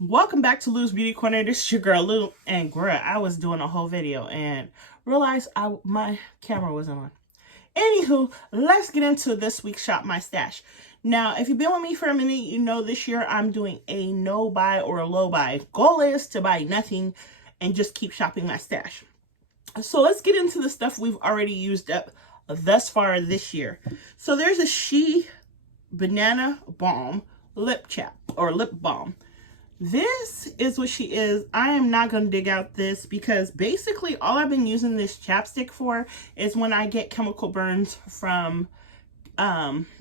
Welcome back to Lou's Beauty Corner. This is your girl Lou, and girl, I was doing a whole video and realized my camera wasn't on. Anywho, let's get into this week's Shop My Stash. Now, if you've been with me for a minute, you know this year I'm doing a no buy or a low buy. Goal is to buy nothing and just keep shopping my stash. So let's get into the stuff we've already used up thus far this year. So there's a Banana Balm lip balm. This is what she is. I am not going to dig out this because basically all I've been using this chapstick for is when I get chemical burns from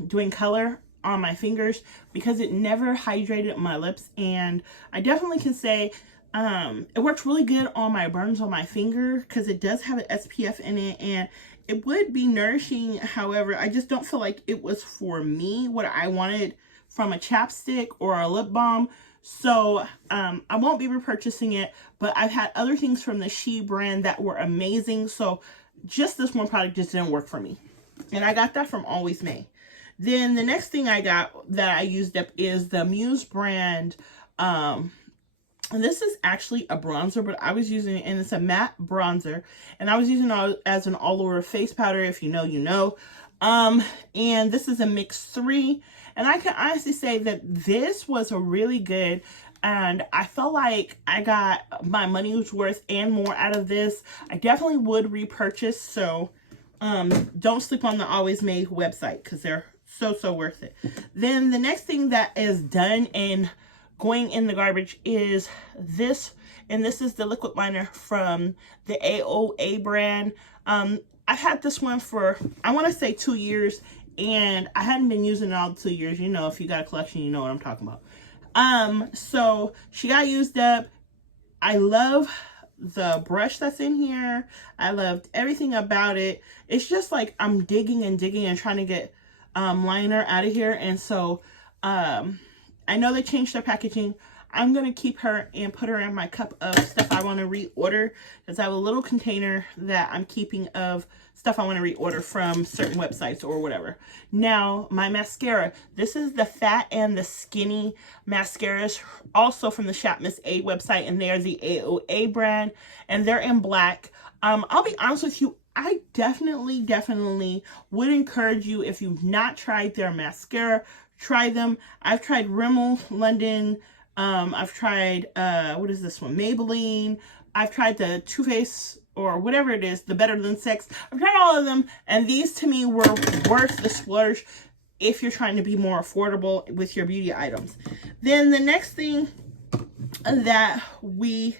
doing color on my fingers, because it never hydrated my lips. And I definitely can say it works really good on my burns on my finger because it does have an SPF in it and it would be nourishing. However, I just don't feel like it was for me what I wanted from a chapstick or a lip balm. So I won't be repurchasing it, but I've had other things from the She brand that were amazing. So just this one product just didn't work for me. And I got that from Always May. Then the next thing I got that I used up is the Muse brand. And this is actually a bronzer, but I was using it, and it's a matte bronzer. And I was using it as an all-over face powder. If you know, you know. And this is a mix 3. And I can honestly say that this was a really good, and I felt like I got my money's worth and more out of this. I definitely would repurchase. So don't sleep on the Always May website because they're so worth it. Then the next thing that is done and going in the garbage is this, and this is the liquid liner from the AOA brand. I've had this one for, I want to say 2 years, and I hadn't been using it all 2 years. You know, if you got a collection, you know what I'm talking about. So she got used up. I love the brush that's in here. I loved everything about it. It's just like I'm digging and trying to get liner out of here. And so I know they changed their packaging. I'm going to keep her and put her in my cup of stuff I want to reorder, because I have a little container that I'm keeping of stuff I want to reorder from certain websites or whatever. Now, my mascara. This is the Fat and the Skinny mascaras, also from the Shop Miss A website, and they're the AOA brand, and they're in black. I'll be honest with you, I definitely would encourage you, if you've not tried their mascara, try them. I've tried Rimmel London. I've tried, what is this one? Maybelline. I've tried the Too Faced, or whatever it is, the Better Than Sex. I've tried all of them, and these to me were worth the splurge if you're trying to be more affordable with your beauty items. Then the next thing that we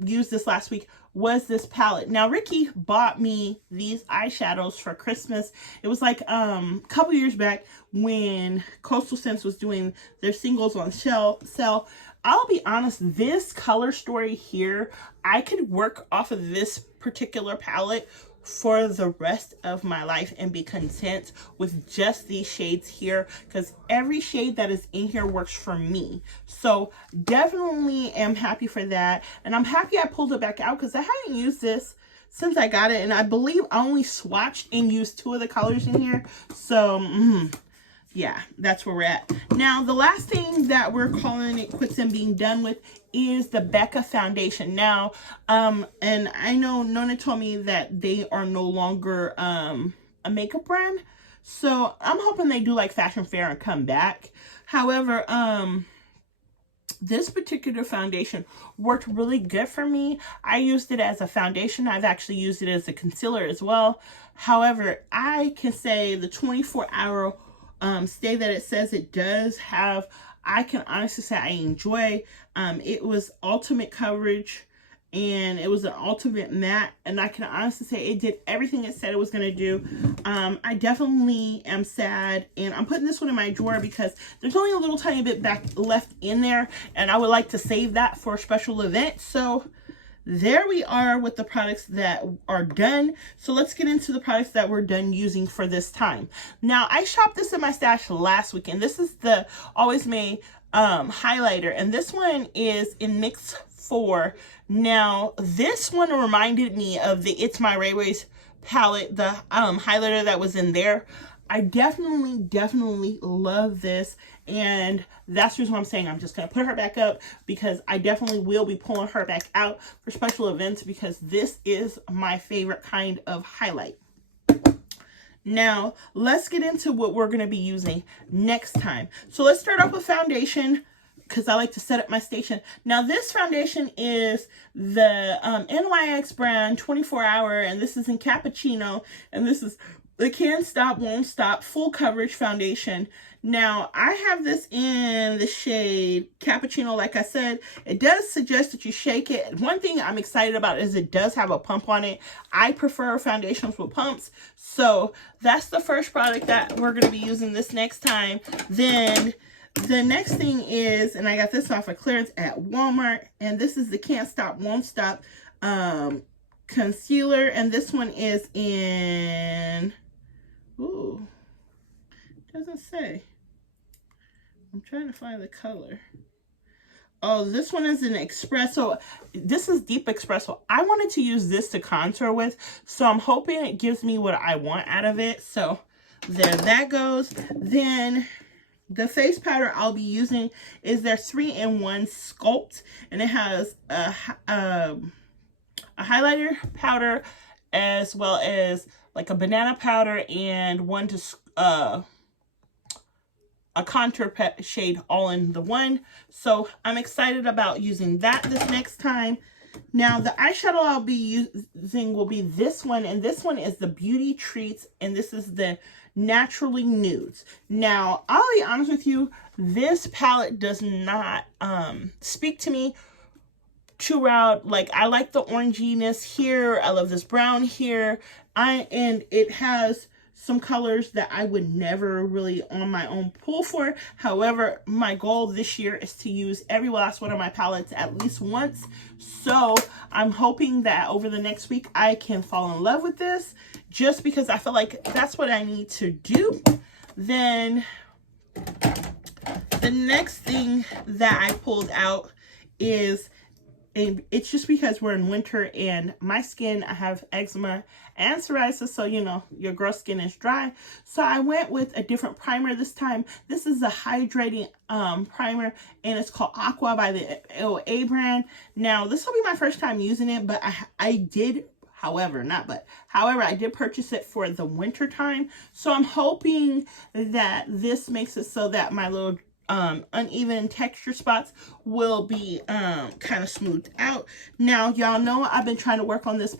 used this last week was this palette. Now, Ricky bought me these eyeshadows for Christmas. It was like a couple years back when Coastal Scents was doing their singles on sale. I'll be honest, this color story here, I could work off of this particular palette for the rest of my life and be content with just these shades here, because every shade that is in here works for me. So definitely am happy for that, and I'm happy I pulled it back out because I hadn't used this since I got it, and I believe I only swatched and used 2 of the colors in here. So yeah, that's where we're at. Now, the last thing that we're calling it quits and being done with is the Becca Foundation. Now, and I know Nona told me that they are no longer a makeup brand. So I'm hoping they do like Fashion Fair and come back. However, this particular foundation worked really good for me. I used it as a foundation. I've actually used it as a concealer as well. However, I can say the 24-hour stay that it says it does have, I can honestly say I enjoy. It was ultimate coverage, and it was an ultimate matte, and I can honestly say it did everything it said it was going to do. I definitely am sad, and I'm putting this one in my drawer because there's only a little tiny bit left in there, and I would like to save that for a special event. So there we are with the products that are done. So let's get into the products that we're done using for this time. Now, I shopped this in my stash last weekend. This is the Always May highlighter, and this one is in mix 4. Now, this one reminded me of the It's My Ray Ray's palette, the highlighter that was in there. I definitely love this, and that's the reason why I'm saying I'm just going to put her back up, because I definitely will be pulling her back out for special events, because this is my favorite kind of highlight. Now, let's get into what we're going to be using next time. So let's start off with foundation, because I like to set up my station. Now, this foundation is the NYX brand 24 Hour, and this is in Cappuccino, and this is the Can't Stop, Won't Stop Full Coverage Foundation. Now, I have this in the shade Cappuccino. Like I said, it does suggest that you shake it. One thing I'm excited about is it does have a pump on it. I prefer foundations with pumps. So that's the first product that we're going to be using this next time. Then the next thing is, and I got this off of clearance at Walmart, and this is the Can't Stop, Won't Stop concealer. And this one is in, ooh, doesn't say. I'm trying to find the color. Oh, this one is an espresso. This is deep espresso. I wanted to use this to contour with, so I'm hoping it gives me what I want out of it. So there that goes. Then the face powder I'll be using is their 3-in-1 Sculpt, and it has a highlighter powder as well as like a banana powder and one to a contour shade all in the one. So I'm excited about using that this next time. Now, the eyeshadow I'll be using will be this one, and this one is the Beauty Treats, and this is the Naturally Nudes. Now, I'll be honest with you, this palette does not speak to me too loud. Like, I like the oranginess here. I love this brown here. And it has some colors that I would never really on my own pull for. However, my goal this year is to use every last one of my palettes at least once. So I'm hoping that over the next week I can fall in love with this, just because I feel like that's what I need to do. Then the next thing that I pulled out is, and it's just because we're in winter and my skin, I have eczema and psoriasis, so you know, your girl's skin is dry. So I went with a different primer this time. This is a hydrating primer, and it's called Aqua by the OA brand. Now, this will be my first time using it, but I did, however, I did purchase it for the winter time. So I'm hoping that this makes it so that my little uneven texture spots will be kind of smoothed out. Now, y'all know I've been trying to work on this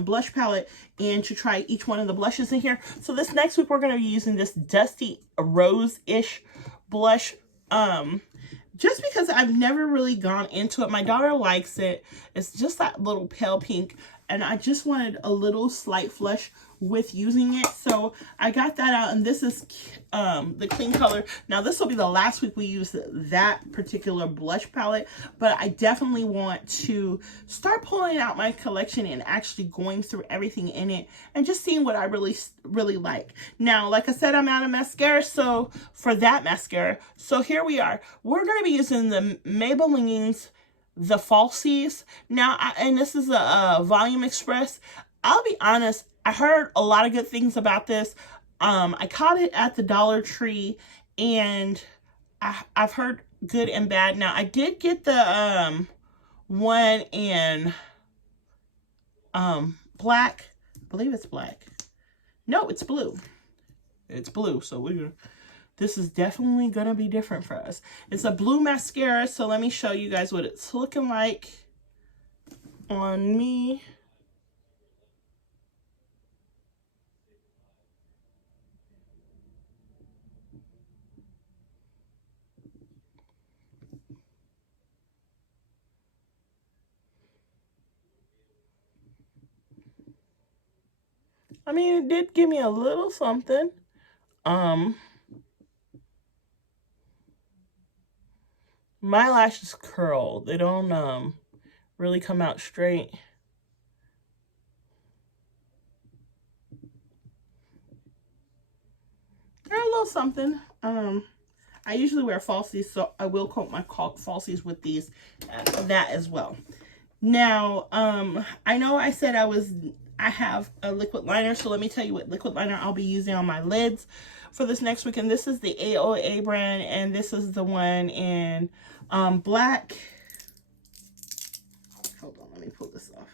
blush palette and to try each one of the blushes in here. So this next week we're going to be using this Dusty Rose-ish blush, just because I've never really gone into it. My daughter likes it. It's just that little pale pink, and I just wanted a little slight flush with using it. So I got that out, and this is the Clean color. Now, this will be the last week we use that particular blush palette, but I definitely want to start pulling out my collection and actually going through everything in it and just seeing what I really like. Now, like I said, I'm out of mascara, so for that mascara, so here we are. We're going to be using the Maybelline's The Falsies. Now, and this is a Volume Express. I'll be honest, I heard a lot of good things about this. I caught it at the Dollar Tree, and I've heard good and bad. Now, I did get the one in black. I believe it's black. No, it's blue. It's blue, so this is definitely gonna be different for us. It's a blue mascara, so let me show you guys what it's looking like on me. I mean, it did give me a little something. My lashes curl. They don't really come out straight. They're a little something. I usually wear falsies, so I will coat my falsies with these, that as well. Now, I know I said I was I have a liquid liner. So let me tell you what liquid liner I'll be using on my lids for this next week. And this is the AOA brand. And this is the one in black. Hold on, let me pull this off.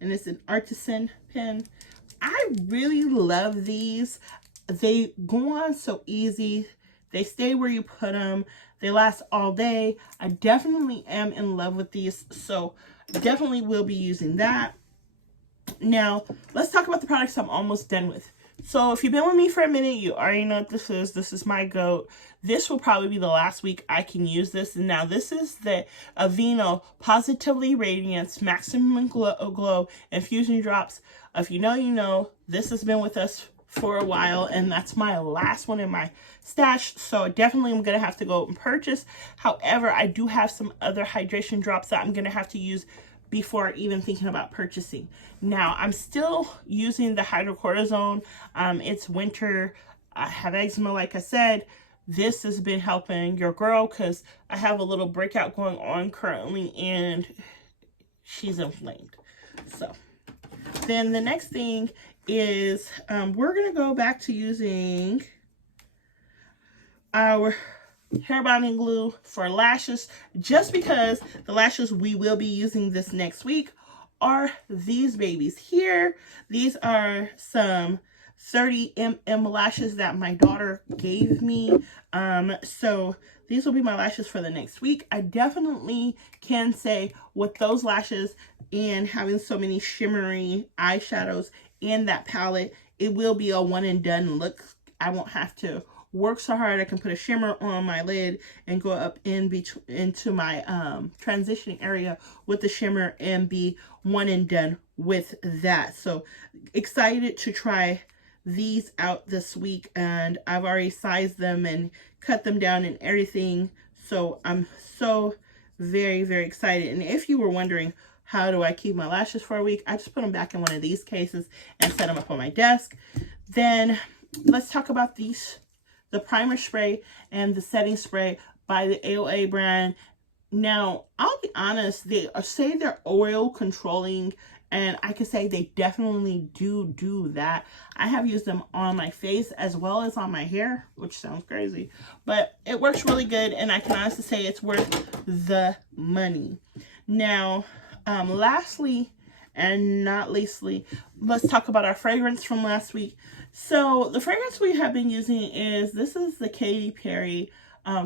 And it's an artisan pen. I really love these. They go on so easy. They stay where you put them. They last all day. I definitely am in love with these. So definitely will be using that. Now, let's talk about the products I'm almost done with. So if you've been with me for a minute, you already know what this is. This is my GOAT. This will probably be the last week I can use this. And now this is the Aveeno Positively Radiance Maximum Glow Infusion Drops. If you know, you know. This has been with us for a while, and that's my last one in my stash. So definitely I'm going to have to go and purchase. However, I do have some other hydration drops that I'm going to have to use before even thinking about purchasing. Now, I'm still using the hydrocortisone. It's winter. I have eczema, like I said. This has been helping your girl because I have a little breakout going on currently and she's inflamed. So then the next thing is we're going to go back to using our hair bonding glue for lashes, just because the lashes we will be using this next week are these babies here. These are some 30 mm lashes that my daughter gave me. So these will be my lashes for the next week. I definitely can say with those lashes and having so many shimmery eyeshadows in that palette, it will be a one and done look. I won't have to work so hard. I can put a shimmer on my lid and go up in between into my transitioning area with the shimmer and be one and done with that. So excited to try these out this week, and I've already sized them and cut them down and everything. So I'm so very, very excited. And if you were wondering, how do I keep my lashes for a week? I just put them back in one of these cases and set them up on my desk. Then let's talk about these. The primer spray and the setting spray by the AOA brand. Now, I'll be honest, they say they're oil controlling, and I could say they definitely do that. I have used them on my face as well as on my hair, which sounds crazy, but it works really good, and I can honestly say it's worth the money. Now, lastly and not leastly, let's talk about our fragrance from last week. So the fragrance we have been using is, this is the Katy Perry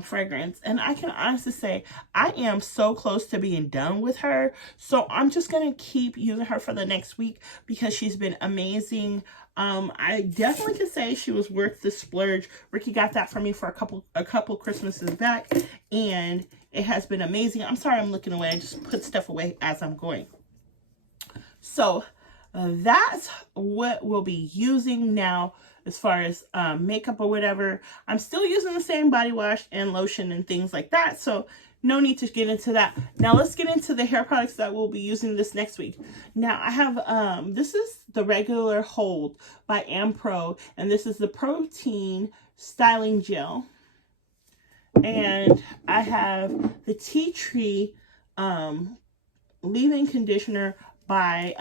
fragrance, and I can honestly say I am so close to being done with her. So I'm just gonna keep using her for the next week because she's been amazing. I definitely can say she was worth the splurge. Ricky got that for me for a couple Christmases back, and it has been amazing. I'm sorry I'm looking away. I just put stuff away as I'm going. So that's what we'll be using now as far as makeup or whatever. I'm still using the same body wash and lotion and things like that, so no need to get into that. Now let's get into the hair products that we'll be using this next week. Now I have, this is the regular Hold by Ampro, and this is the Protein Styling Gel. And I have the Tea Tree Leave-In Conditioner by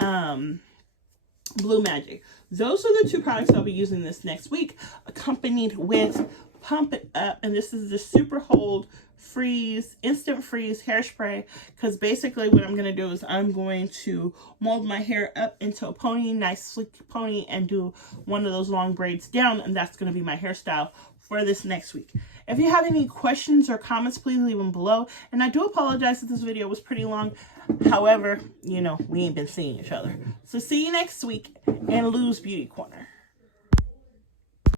Blue Magic. Those are the two products I'll be using this next week, accompanied with Pump It Up, and this is the Super Hold Instant Freeze hairspray, because basically what I'm going to do is I'm going to mold my hair up into a pony, nice sleek pony, and do one of those long braids down, and that's going to be my hairstyle for this next week. If you have any questions or comments, please leave them below. And I do apologize if this video was pretty long. However, you know, we ain't been seeing each other. So see you next week in Lou's Beauty Corner.